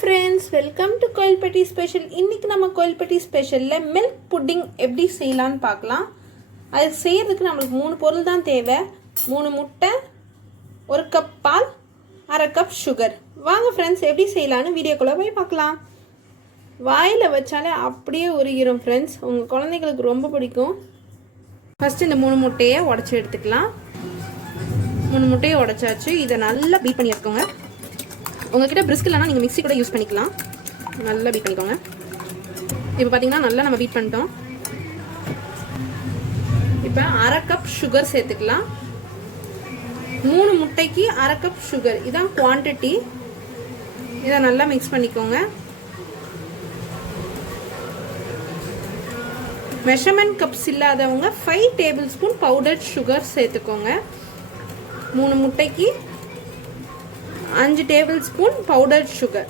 friends, welcome to Kovilpatti special. இன்னைக்கு நம்ம Kovilpatti ஸ்பெஷல்ல milk pudding எப்படி செய்யலாம்னு பார்க்கலாம். அது செய்யறதுக்கு நமக்கு 3 பொருள் தான் தேவை. 3 முட்டை, 1 கப் பால், 1/2 கப் சுகர். வாங்க ஃப்ரெண்ட்ஸ், எப்படி செய்யலாம்னு வீடியோக்குள்ள போய் பார்க்கலாம். வாயில வச்சாலே அப்படியே உருகிரும் ஃப்ரெண்ட்ஸ். உங்க குழந்தைகளுக்கு ரொம்ப பிடிக்கும். ஃபர்ஸ்ட் இந்த 3 முட்டையை உடைச்சு எடுத்துக்கலாம். 3 முட்டையை உடைச்சாச்சு. இதை நல்லா பீட் பண்ணி எடுத்துக்கோங்க. உங்ககிட்ட பிரிஸ்க் இல்லைனா நீங்கள் மிக்ஸி கூட யூஸ் பண்ணிக்கலாம். நல்லா பீட் பண்ணிக்கோங்க. இப்போ பார்த்தீங்கன்னா நல்லா நம்ம பீட் பண்ணிட்டோம். இப்போ 1/2 கப் சுகர் சேர்த்துக்கலாம். 3 முட்டைக்கு 1/2 கப் சுகர், இதான் குவான்டிட்டி. இதை நல்லா மிக்ஸ் பண்ணிக்கோங்க. மெஷர்மெண்ட் கப்ஸ் இல்லாதவங்க 5 டேபிள் ஸ்பூன் பவுடர்ட் சுகர் சேர்த்துக்கோங்க. 3 முட்டைக்கு 5 டேபிள் ஸ்பூன் பவுடர்ட் சுகர்.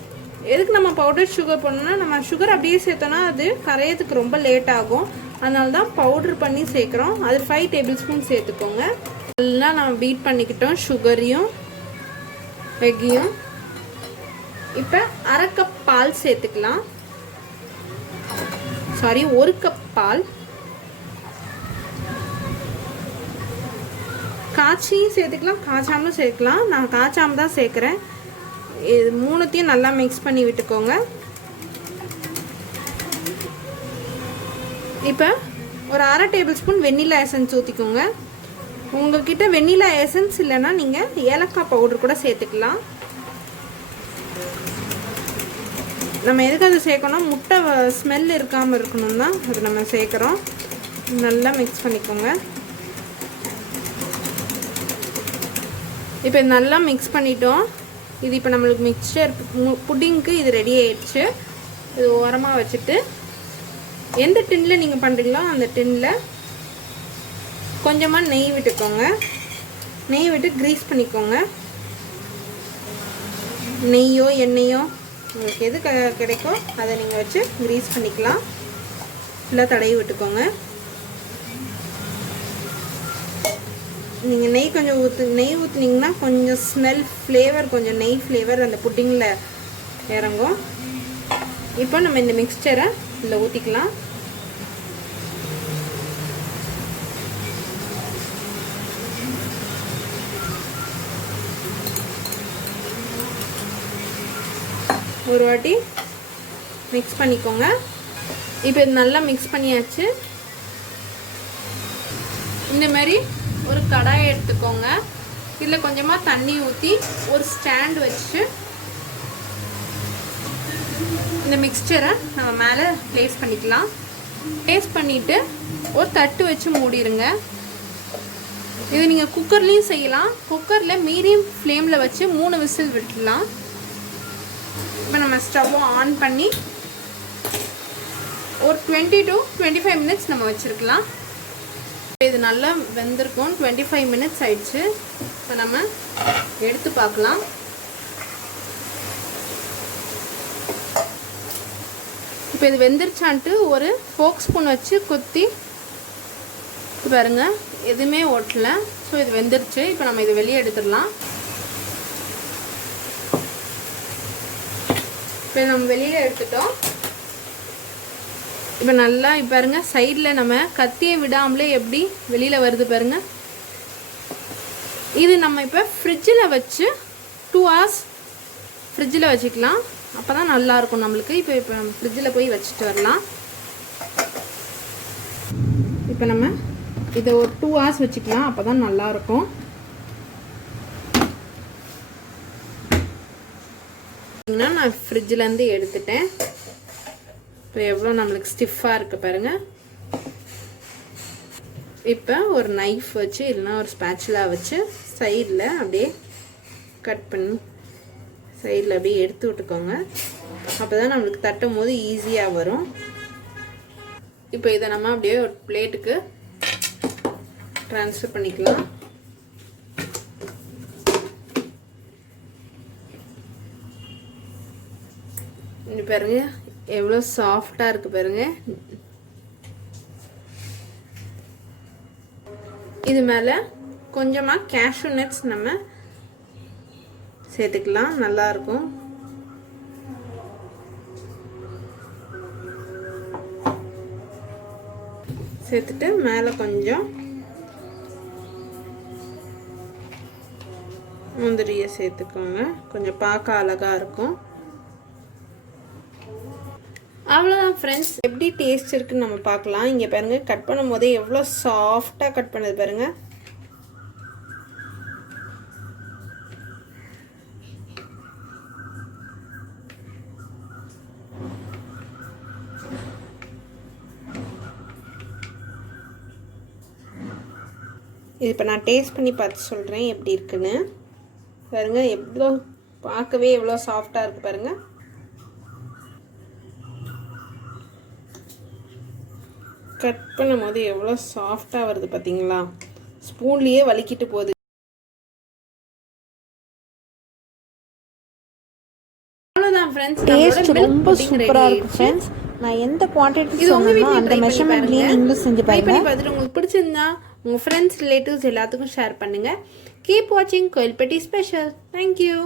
எதுக்கு நம்ம பவுடர்ட் சுகர் பண்ணோம்னா, நம்ம சுகர் அப்படியே சேர்த்தோன்னா அது கரையத்துக்கு ரொம்ப லேட் ஆகும். அதனால தான் பவுடர் பண்ணி சேர்க்குறோம். அது 5 டேபிள் ஸ்பூன் சேர்த்துக்கோங்க. நல்லா நம்ம பீட் பண்ணிக்கிட்டோம் சுகரையும் எக்கையும். இப்போ 1/2 கப் பால் சேர்த்துக்கலாம். 1 கப் பால். காய்ச்சியும் சேர்த்துக்கலாம், காய்ச்சாமலும் சேர்க்கலாம். நான் காய்ச்சாமல் தான் சேர்க்குறேன். இது 3த்தையும் நல்லா மிக்ஸ் பண்ணி விட்டுக்கோங்க. இப்போ ஒரு 1/2 டேபிள் ஸ்பூன் வெண்ணிலா எசன்ஸ் ஊற்றிக்கோங்க. உங்கள்கிட்ட வெண்ணிலா எசன்ஸ் இல்லைன்னா நீங்கள் ஏலக்காய் பவுடர் கூட சேர்த்துக்கலாம். நம்ம எதுக்கு அது சேர்க்கணும், முட்டை ஸ்மெல் இருக்காமல் இருக்கணும் தான் அது நம்ம சேர்க்குறோம். நல்லா மிக்ஸ் பண்ணிக்கோங்க. இப்போ நல்லா மிக்ஸ் பண்ணிட்டோம். இது இப்போ நம்மளுக்கு மிக்சர் புட்டிங்க்கு இது ரெடி ஆயிடுச்சு. இது ஓரமாக வச்சுட்டு எந்த டின்னில் நீங்கள் பண்ணுறீங்களோ அந்த டின்னில் கொஞ்சமாக நெய் விட்டுக்கோங்க. நெய் விட்டு க்ரீஸ் பண்ணிக்கோங்க. நெய்யோ எண்ணெயோ உங்களுக்கு எது கிடைக்கோ அதை நீங்கள் வச்சு க்ரீஸ் பண்ணிக்கலாம். ஃபுல்லாக தடவி விட்டுக்கோங்க. நீங்கள் நெய் கொஞ்சம் நெய் ஊற்றுனீங்கன்னா கொஞ்சம் ஸ்மெல் ஃப்ளேவர், கொஞ்சம் நெய் ஃப்ளேவர் அந்த புட்டிங்கில் இறங்கும். இப்போ நம்ம இந்த மிக்சரை இதில் ஊற்றிக்கலாம். ஒரு வாட்டி மிக்ஸ் பண்ணிக்கோங்க. இப்போ இது நல்லா மிக்ஸ் பண்ணியாச்சு. இந்த மாதிரி ஒரு கடாயை எடுத்துக்கோங்க. இதில் கொஞ்சமாக தண்ணி ஊற்றி ஒரு ஸ்டாண்ட் வச்சு இந்த மிக்சரை நம்ம மேலே ப்ளேஸ் பண்ணிக்கலாம். ப்ளேஸ் பண்ணிவிட்டு ஒரு தட்டு வச்சு மூடிடுங்க. இது நீங்கள் குக்கர்லேயும் செய்யலாம். குக்கரில் மீடியம் ஃப்ளேமில் வச்சு 3 விசில் விட்டுடலாம். இப்போ நம்ம ஸ்டவ்வை ஆன் பண்ணி ஒரு 20 to 25 மினிட்ஸ் நம்ம வச்சுருக்கலாம். இது நல்லா வெந்திருக்கும். 25 மினிட்ஸ் ஆயிடுச்சு. இப்போ நம்ம எடுத்து பார்க்கலாம். இப்போ இது வெந்துருச்சான்ட்டு ஒரு ஃபோக் ஸ்பூன் வச்சு குத்தி பாருங்க, எதுவுமே ஓட்டலை. ஸோ இது வெந்துருச்சு. இப்போ நம்ம இதை வெளியே எடுத்துடலாம். இப்போ நம்ம வெளியில் எடுத்துட்டோம். இப்போ நல்லா இப்போ பாருங்க, சைடில் நம்ம கத்தியை விடாமலே எப்படி வெளியில் வருது பாருங்க. இது நம்ம இப்போ ஃப்ரிட்ஜில் வச்சு 2 hours ஃப்ரிட்ஜில் வச்சுக்கலாம். அப்போ தான் நல்லாயிருக்கும் நம்மளுக்கு. இப்போ நம்ம ஃப்ரிட்ஜில் போய் வச்சுட்டு வரலாம். இப்போ நம்ம இதை ஒரு 2 hours வச்சுக்கலாம். அப்போ தான் நல்லாயிருக்கும். நான் ஃப்ரிட்ஜிலேருந்து எடுத்துட்டேன். இப்போ எவ்வளோ நம்மளுக்கு ஸ்டிஃபாக இருக்குது பாருங்கள். இப்போ ஒரு நைஃப் வச்சு இல்லைனா ஒரு ஸ்பேச்சுலா வச்சு சைடில் அப்படியே கட் பண்ணி சைடில் அப்படியே எடுத்து விட்டுக்கோங்க. அப்போ தான் நம்மளுக்கு தட்டும் போது ஈஸியாக வரும். இப்போ இதை நம்ம அப்படியே ஒரு பிளேட்டுக்கு ட்ரான்ஸ்ஃபர் பண்ணிக்கலாம். இங்கே பாருங்க எவ்வளோ சாஃப்டாக இருக்குது பாருங்க. இது மேலே கொஞ்சமாக கேஷ்யூ நட்ஸ் நம்ம சேர்த்துக்கலாம். நல்லாயிருக்கும். சேர்த்துட்டு மேலே கொஞ்சம் முந்திரியை சேர்த்துக்கோங்க. கொஞ்சம் பார்க்க அழகாக இருக்கும். அவ்வளோதான் ஃப்ரெண்ட்ஸ். எப்படி டேஸ்ட் இருக்குன்னு நம்ம பார்க்கலாம். இங்கே பாருங்கள், கட் பண்ணும் போதே எவ்வளோ சாஃப்டாக கட் பண்ணது பாருங்கள். இது இப்போ நான் டேஸ்ட் பண்ணி பார்த்து சொல்கிறேன் எப்படி இருக்குன்னு. பாருங்கள், எவ்வளோ பார்க்கவே எவ்வளோ சாஃப்டாக இருக்குது பாருங்கள். கட் பண்ணும் போது எவ்வளோ சாஃப்டாக வருது பார்த்தீங்களா? ஸ்பூன்லேயே வலிக்கிட்டு போகுது. அவ்வளோதான் ஃப்ரெண்ட்ஸ். டேஸ்ட் ரொம்ப சூப்பராக இருக்குது ஃப்ரெண்ட்ஸ். நான் எந்த குவான்டிட்டி சொன்னேனோ அந்த மெஷர்மெண்ட்லேயே நீங்களும் செஞ்சு பாருங்க. பார்த்துட்டு உங்களுக்கு பிடிச்சிருந்தா உங்கள் ஃப்ரெண்ட்ஸ் ரிலேட்டிவ்ஸ் எல்லாத்துக்கும் ஷேர் பண்ணுங்கள். கீப் வாட்சிங் கோயில்பட்டி ஸ்பெஷல். தேங்க்யூ.